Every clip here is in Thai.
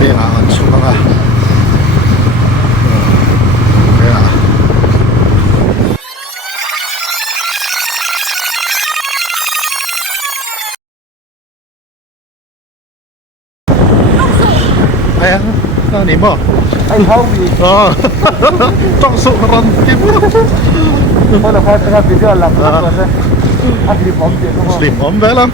bên ăn xuống à bên à ai à sao niệm à anh không bị trong sự run kim thôi là phải cái video làm rồi đấy anh đi bấm tiền không slim ốm bé lắm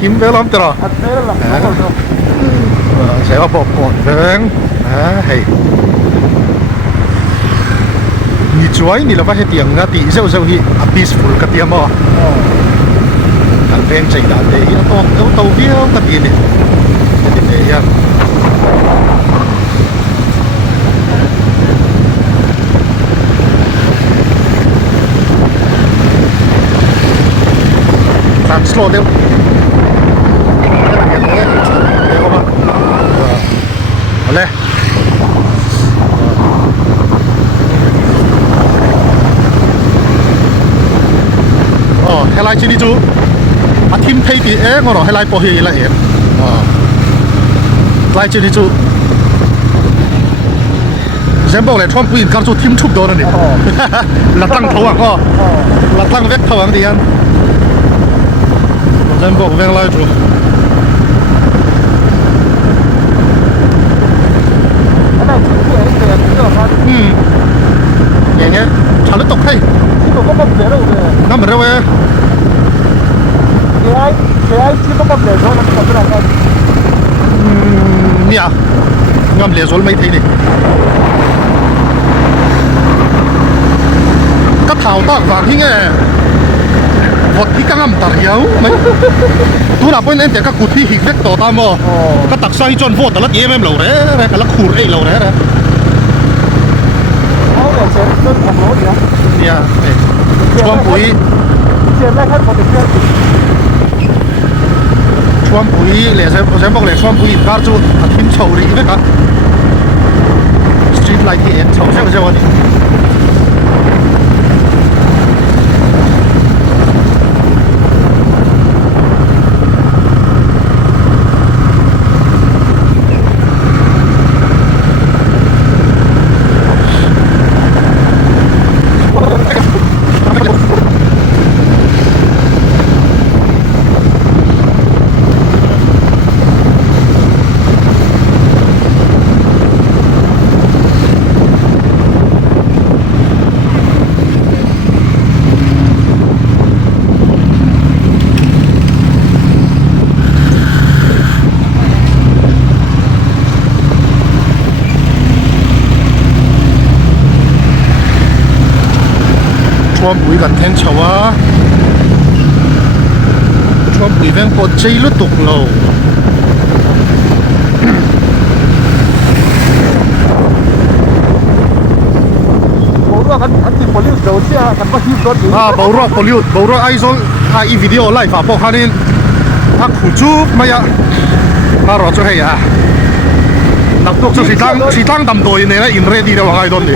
kim bé lắm rồi anh thế là không rồi sẽ có bột bột vàng hay ni chuối ni là phải tiếng ngã tí dâu dâu hi peaceful cái tiếng mà thằng ven chạy đàn đấy nó to tàu viêu cái tiếng này để ya tăng slow thêm lên hay lại chỉ đi chú team thấy thì ngon rồi hay lại bỏ hi lại lại chỉ đi chú xem bộ này Trump win các chú team chụp đó này là tăng thầu à co là tăng vét thầu thì anh xem bộ vét lại chú nhẹ nhẹ trả lời tục hay năm rồi vậy cái chỉ có một lẻ thôi là không được anh nè ngâm lẻ rồi mấy thấy này cái thảo tác vàng hình ấy vật thì càng ngâm tạt yếu mấy tôi là bên em để các cụ thi hình vết tổ tam mò cái đặc sai chọn vô tao lát em lâu đấy cái lát khủ ấy lâu đấy nè chuông bụi chuông bụi lẻ xem bọc lẻ chuông bụi cả chú thím chầu đi vậy cả street light thì chầu xem xem đi chuông bụi gần thiên chầu á chuông bụi ven bột chơi lướt tục lầu anh tìm police đầu xe anh có hiệp đó bầu rock ai rồi ai video live vào bộ hanin thắc phụ chú mày à mà rồi cho hay à nạp tục cho chỉ tăng đầm đồi này là in ready đâu ai đón đi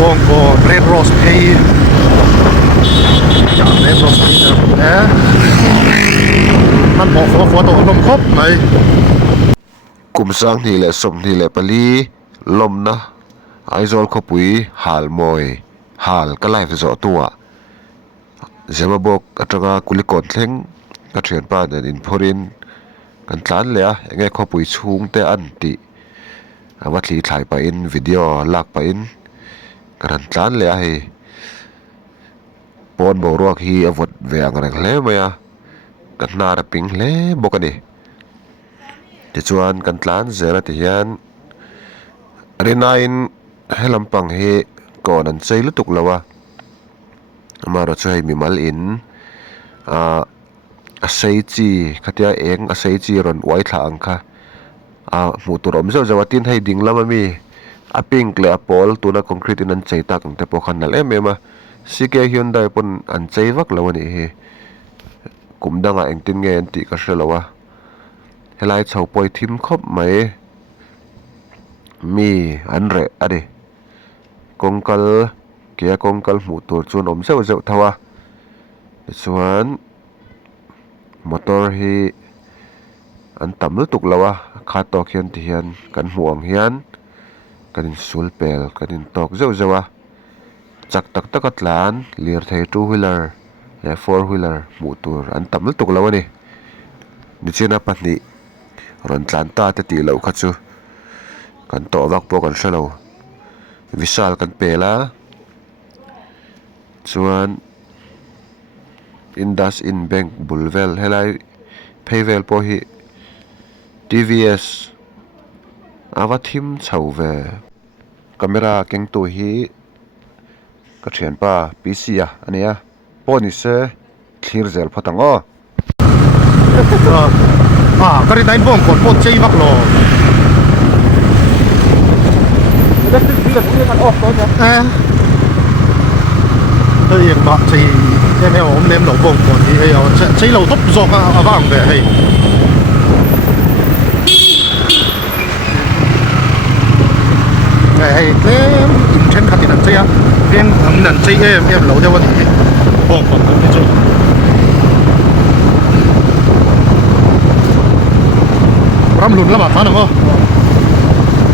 Bongo red rose pay red rose payมันบอกฟ้าตัวลมครบไหมกุมสังนี่แหละสมนี่แหละปลีลมนะไอโซลขบุยหาลมอยหาลก็ไล่ไปจ่อตัวเจ้ามาบอกอัตรากุลิกอนเท่งก็เฉียนป้าเนี่ยอินพอรินกันตันเลยอะยังไงขบุยชุงแต่อันติวัดที่ถ่ายไปอินวิดีโอลากไปอินกันตันเลยให้ปอนบอกว่าฮีอวดแหวงอะไรแล้วไหมอะกันนาระปิงเล่บอกกันดิที่ชวนกันล้านเจอที่ยันเรนายน์ให้ลำปังเฮก่อนนั้นใจลุตุกแล้ววะมาเราช่วยมีมัลอินอาศัยจีขัดยาเองอาศัยจีรอนไว้ทางค่ะหมู่ตัวเราไม่ใช่จะว่าทิ้งให้ดิ่งแล้วมันมีปิงเกลือปอลตัวนักคอนกรีตนั้นใจตักแต่พอขันนั่นเองเมื่อมาสิเกย์ฮินได้ปนอันใจวักแล้ววันนี้กุมดังเองติงเงินติก็เสร็จแล้ววะ ลายเฉาปอยทิมครบไหมมีอันเรอะดิกงกลเกียกงกลหมูตัวจวนอมเซลเซลทว่าส่วนมอเตอร์ฮีอันต่ำลุตุกแล้ววะคาตอกเฮียนที่เฮียนกันห่วงเฮียนกันสูลเปลกันตอกเซลเซวะจักตักตะกัดหลานเลียร์ไทย2 wheeler และ4 wheeler หมูตัวอันต่ำลุตุกแล้ววะนี่ดิฉันนับปัจจุบันรันจันตาจะตีเหล่าขัดซูกันต่อวักโปกันเชลล์วิชาลกันเปล่าส่วนอินดัสอินแบงก์บุลเวลเฮลัยเพย์เวลพอฮี TVS อาวัติมเฉาเวกล้องเก่งตัวฮีก็เขียนป่ะพีซีอ่ะอันนี้อ่ะพอนี่เซ่คลีร์เซลพอตั้งอ๋อก็ได้บ้องก่อนพวกเจ้าวักโล แล้วคือกันออกตัวเนี่ย เองบอกใช่ยังไงผมเลี้ยงหนูบ้องก่อนที่เอาใช้เราทบทวนอ่ะบ้างแต่ให้ไอ้เลี้ยงอินเทนขัดที่นั่นใช่ไหมเลี้ยงนั่นใช่เอ็มเราเดี๋ยววันนี้บ้องก่อนไม่จบรำลุนละบาทนะมั้ง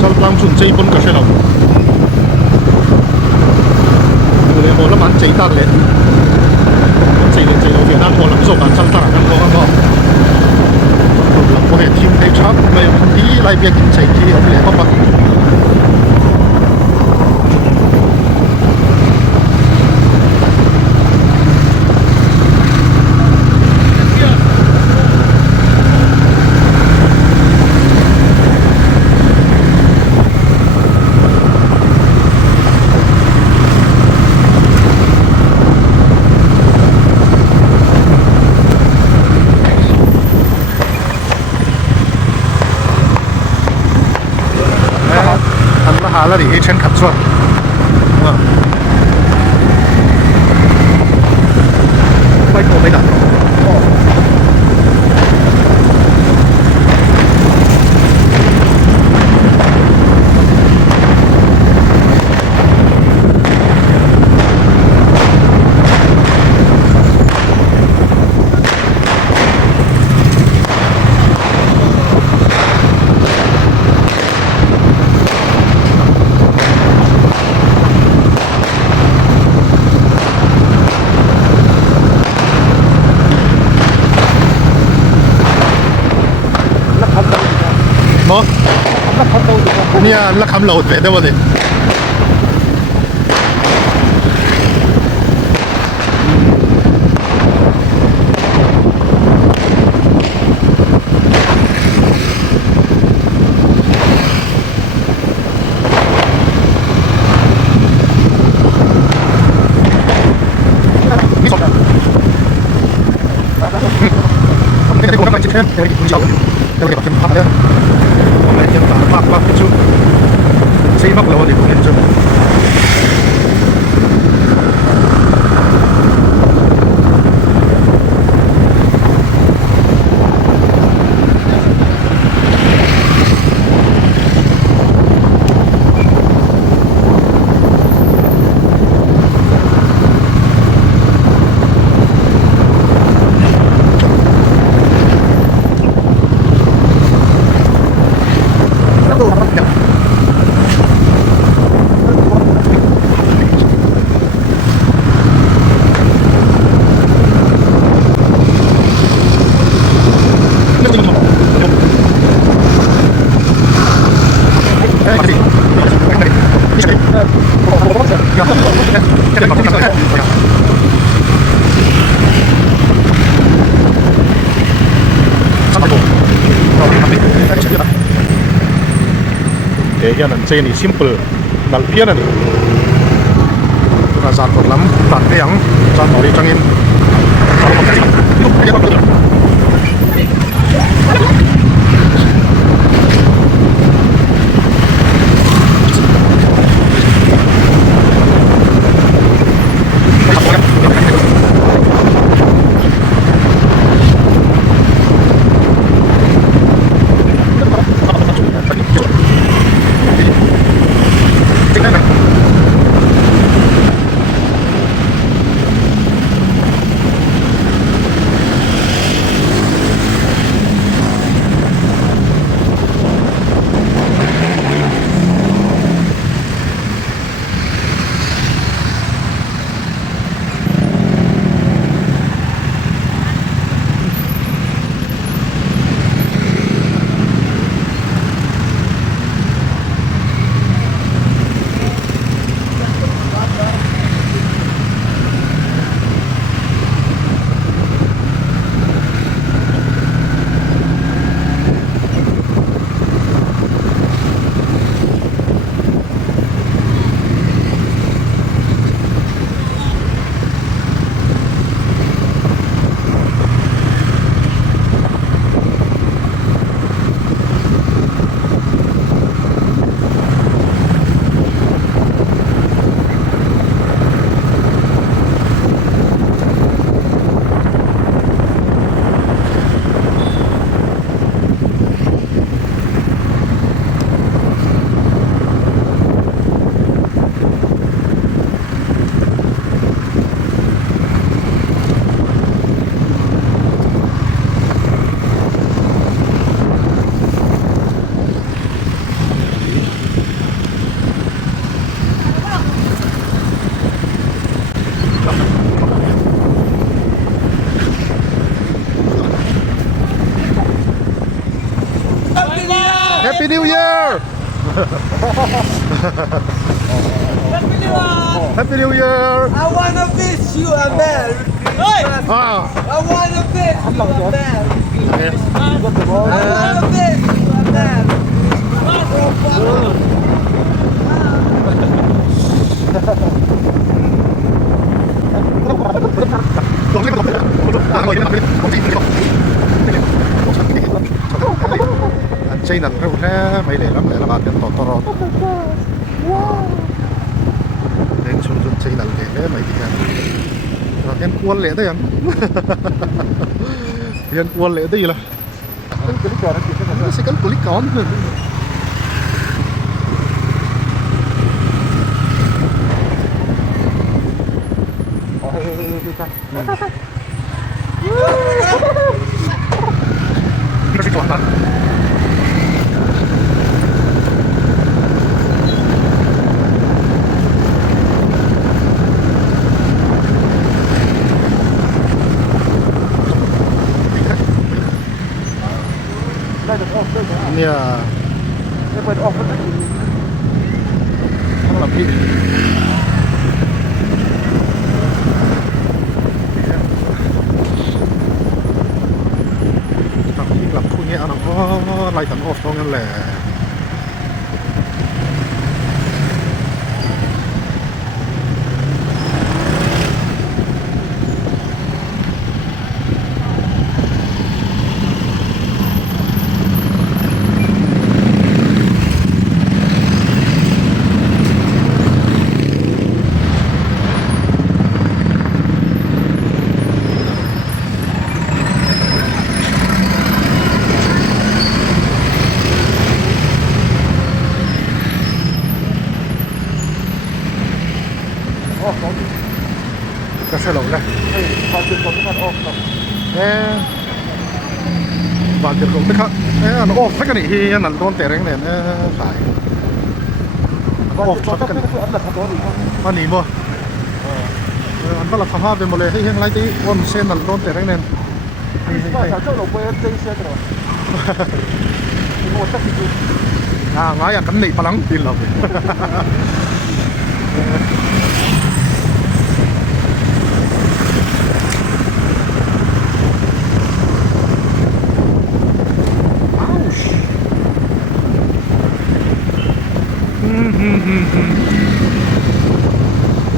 จะรำสุนใจปนกับเชลล์เลยหมดละมันใจตัดเลยใจเลยใจเราเวียนด้านบนหลังส่งกันชั้นต่างกันก็หลังพอเห็นทีมไทยชักไม่ดีไล่เบียกินใจที่เอาไปเลยปั๊บหาแล้วดิเช่นขัดส่วนไม่โตไม่ดับเนี่ยลักคำเราแต่วันนี้ไม่ได้กูทำอะไรจะแค่ไม่ได้กูจะเอาเดี๋ยวเก็บเป็นพักเลยผมเลยยังตามมากจุดใช่มากเลยวันนี้ผมเห็นจุดKaya nan saya ni simple nalpia nan rasat dalam tak yang can ori cangin kalau pakai yuk dia pakai Happy New Year Happy New Year I wanna wish you a Merry Christmas. I wanna wish you a Merry Christmas. I wanna wish you a Merry Christmas. ใจหนักเร็วแท้ไม่ได้รับแต่ละบาทกันต่อตลอดเร่งชนจนใจหนักเลยแท้ไม่ดีกันเราเห็นกวนเลยได้ยังเห็นกวนเลยได้ละสิกันกุลิก่อนไม่ใช่ก่อนนะเนี่ยเปิดออกมันข้างหลังพี่ทางที่หลับคู่นี้เอาหนังก็ไล่ถังออกตรงนั้นแหละก็ใช่หรอกนะบาดเจ็บผมไม่ทันออกหรอกบาดเจ็บผมไม่ทันอันออกสักกันอีกทีนั่นโดนเตะแรงเนี่ยขายก็ออกสักกันอันนี้บ่อันก็หลับสภาพเป็นหมดเลยให้ยังไรที่อ้นเส้นนั่นโดนเตะแรงเนี่ยง่ายอย่างกันหนีพลังกินเรา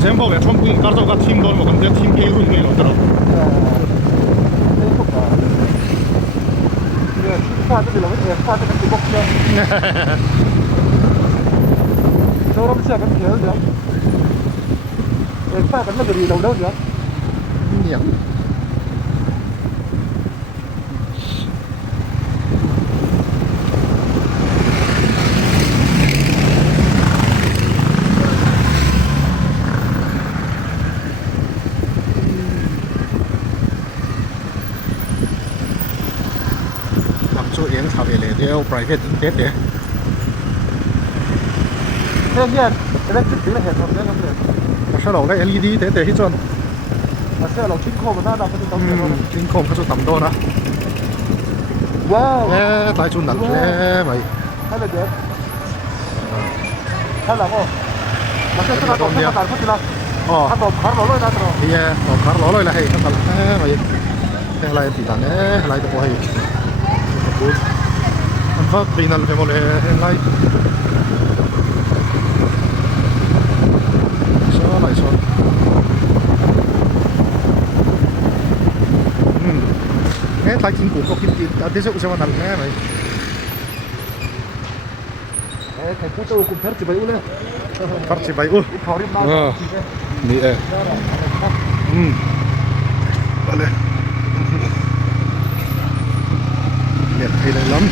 先บอกเลยชมพูการ์ตูนกับทีมโดนหมดกันจะทีมเอรุ่นนี้หรอตลอดSaurabı çakın diyor ya. Ekmek ne duruyor đâu đâu ya. เนี่ย做研查的嘞，要 private เด็ดเด้ เนี่ยแล้วจุดที่เราเห็นตรงนี้เราเลย มาฉลองได้ LED เด็ดที่จน มาเชื่อเราชิ้นโคมันน่าดำมันจะต้องเห็น ทิ้งคมเขาจะต่ำโตนะ ว้าว ตายจุนหนักแน่ไหม ให้เลยเด็ดให้หลังอ่ะมาเชื่อที่เราต้องการพัฒนา อ๋อ ถ้าบอกขาเราเลยนะตลอด ที่ออกคาร์ล้อเลยละให้ขั้นตอนไหมแค่ไรตีตันอะไรตัวให้มันก็ปีนั้นไปหมดเลยไรชอบอะไรชอบตายกินกูก็กินอันที่สุดจะมาหนักแน่ไหมใครพูดตัวกูเพิ่มจะไปอุ้เลย พัดสิไปอุ้ย เขาเรียบร้อย นี่มาเลยเนี่ยไทยเลยล้ำ